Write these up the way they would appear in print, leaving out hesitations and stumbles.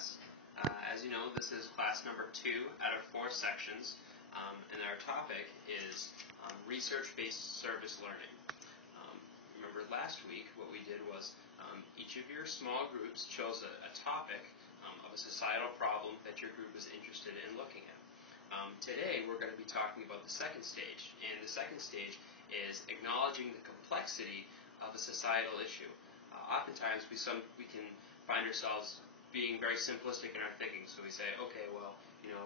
class. As you know, this is class number 2 out of 4 sections, and our topic is research-based service learning. Remember last week what we did was each of your small groups chose a topic of a societal problem that your group was interested in looking at. Today we're going to be talking about the second stage, and the second stage is acknowledging the complexity of a societal issue. Oftentimes we can find ourselves being very simplistic in our thinking, so we say, okay, well,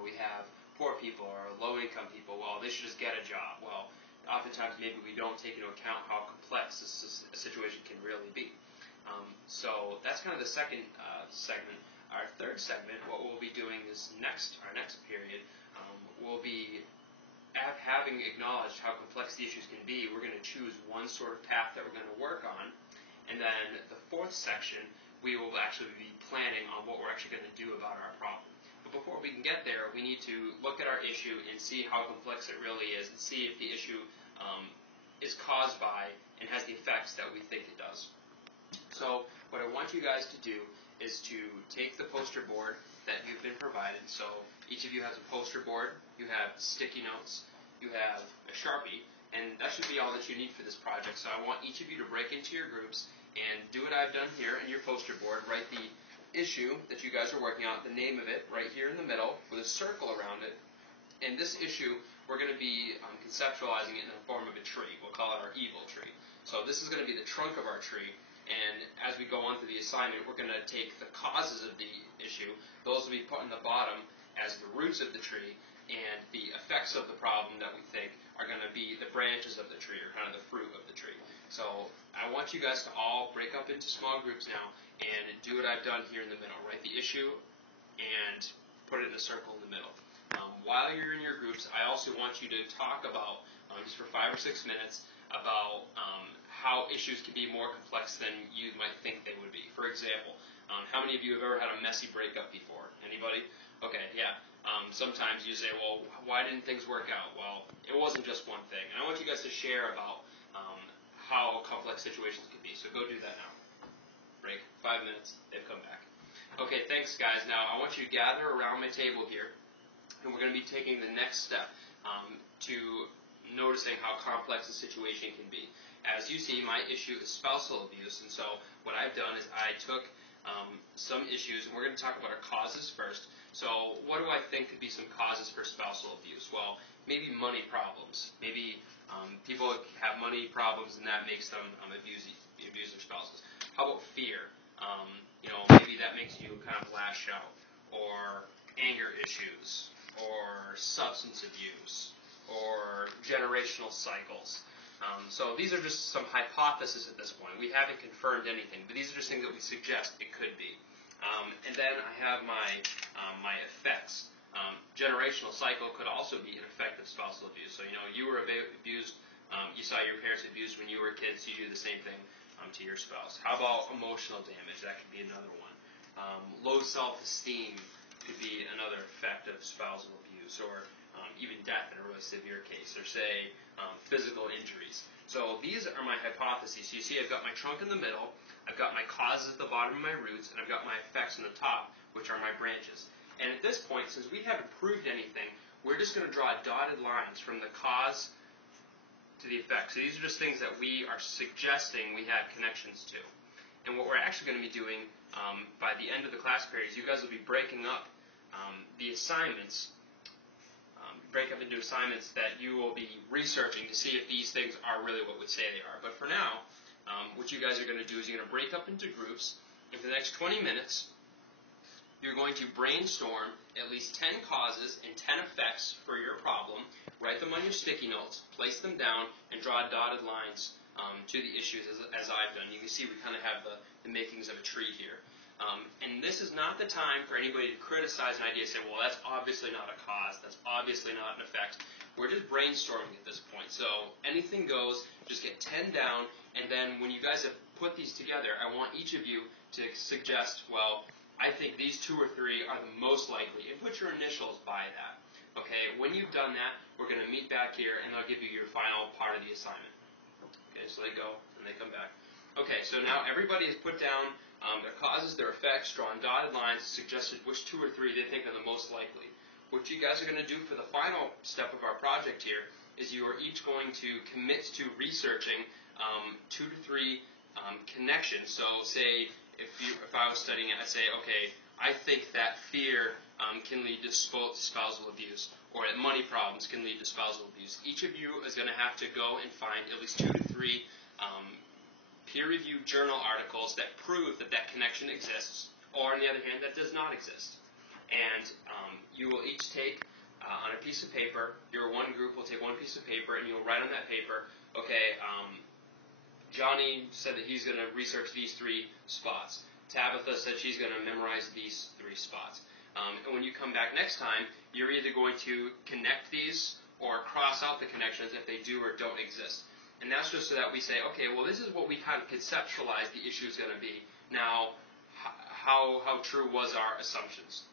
we have poor people or low-income people, well, they should just get a job. Well, oftentimes maybe we don't take into account how complex a situation can really be. So that's kind of the second segment. Our third segment, what we'll be doing is our next period, will be having acknowledged how complex the issues can be, we're going to choose one sort of path that we're going to work on. And then the fourth section, we will actually be planning on what we're actually going to do about our problem. But before we can get there, we need to look at our issue and see how complex it really is and see if the issue is caused by and has the effects that we think it does. So what I want you guys to do is to take the poster board that you've been provided. So each of you has a poster board, you have sticky notes, you have a Sharpie, and that should be all that you need for this project. So I want each of you to break into your groups and do what I've done here in your poster board. Write the issue that you guys are working on, the name of it, right here in the middle with a circle around it. And this issue, we're going to be conceptualizing it in the form of a tree. We'll call it our evil tree. So this is going to be the trunk of our tree. And as we go on through the assignment, we're going to take the causes of the issue. Those will be put in the bottom as the roots of the tree, and the effects of the problem that we think are going to be the branches of the tree, or kind of the fruit of the tree. So I want you guys to all break up into small groups now and do what I've done here in the middle. Write the issue and put it in a circle in the middle. While you're in your groups, I also want you to talk about, just for 5 or 6 minutes, about how issues can be more complex than you might think they would be. For example, how many of you have ever had a messy breakup before? Anybody? Okay, yeah. Sometimes you say, well, why didn't things work out? Well, it wasn't just one thing. And I want you guys to share about how complex situations can be. So go do that now. Break. 5 minutes. They've come back. Okay, thanks, guys. Now, I want you to gather around my table here, and we're going to be taking the next step to noticing how complex the situation can be. As you see, my issue is spousal abuse, and so what I've done is I took some issues, and we're going to talk about our causes first. So what do I think could be some causes for spousal abuse? Well, maybe money problems. Maybe people have money problems, and that makes them abuse their spouses. How about fear? Maybe that makes you kind of lash out, or anger issues, or substance abuse, or generational cycles. So these are just some hypotheses at this point. We haven't confirmed anything, but these are just things that we suggest it could be. And then I have my effects. Generational cycle could also be an effect of spousal abuse. So you were abused, you saw your parents abused when you were kids, you do the same thing to your spouse. How about emotional damage? That could be another one. Low self-esteem could be another effect of spousal abuse, or even death in a really severe case, or say physical injuries. So these are my hypotheses. So you see I've got my trunk in the middle, I've got my causes at the bottom of my roots, and I've got my effects in the top, which are my branches. And at this point, since we haven't proved anything, we're just going to draw dotted lines from the cause to the effect. So these are just things that we are suggesting we have connections to. And what we're actually going to be doing by the end of the class period is you guys will be breaking up the assignments, break up into assignments that you will be researching to see if these things are really what we say they are. But for now, what you guys are going to do is you're going to break up into groups, and for the next 20 minutes, you're going to brainstorm at least 10 causes and 10 effects for your problem, write them on your sticky notes, place them down, and draw dotted lines to the issues as I've done. You can see we kind of have the makings of a tree here. And this is not the time for anybody to criticize an idea and say, well, that's obviously not a cause, that's obviously not an effect. We're just brainstorming at this point. So anything goes, just get 10 down, and then when you guys have put these together, I want each of you to suggest, well, I think these 2 or 3 are the most likely, and put your initials by that. Okay, when you've done that, we're going to meet back here, and I'll give you your final part of the assignment. Okay, so they go, and they come back. Okay, so now everybody has put down their causes, their effects, drawn dotted lines, suggested which 2 or 3 they think are the most likely. What you guys are going to do for the final step of our project here is you are each going to commit to researching 2 to 3 connections. So say if I was studying it, I'd say, okay, I think that fear can lead to spousal abuse, or that money problems can lead to spousal abuse. Each of you is going to have to go and find at least 2 to 3 peer-reviewed journal articles that prove that that connection exists, or on the other hand, that does not exist. And you will each take on a piece of paper, your one group will take one piece of paper, and you'll write on that paper, okay, Johnny said that he's going to research these 3 spots. Tabitha said she's going to memorize these 3 spots. And when you come back next time, you're either going to connect these or cross out the connections if they do or don't exist. And that's just so that we say, okay, well, this is what we kind of conceptualize the issue is going to be. Now, how true was our assumptions?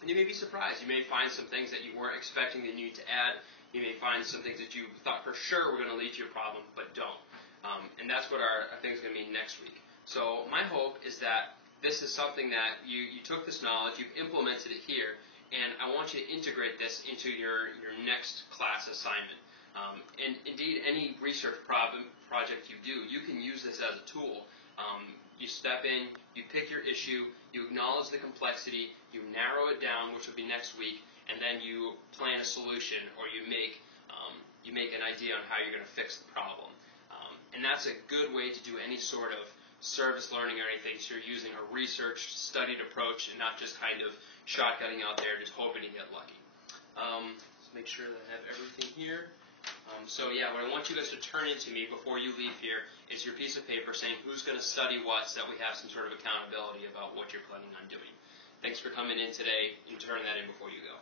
And you may be surprised. You may find some things that you weren't expecting that you need to add. You may find some things that you thought for sure were going to lead to your problem, but don't. And that's what our thing is going to be next week. So my hope is that this is something that you took this knowledge, you've implemented it here, and I want you to integrate this into your next class assignment. And indeed, any research project you do, you can use this as a tool. You step in, you pick your issue, you acknowledge the complexity, you narrow it down, which will be next week, and then you plan a solution, or you make an idea on how you're going to fix the problem. And that's a good way to do any sort of service learning or anything, so you're using a researched, studied approach and not just kind of shotgunning out there, just hoping to get lucky. Let's make sure that I have everything here. So yeah, what I want you guys to turn into me before you leave here is your piece of paper saying who's going to study what, so that we have some sort of accountability about what you're planning on doing. Thanks for coming in today, and turn that in before you go.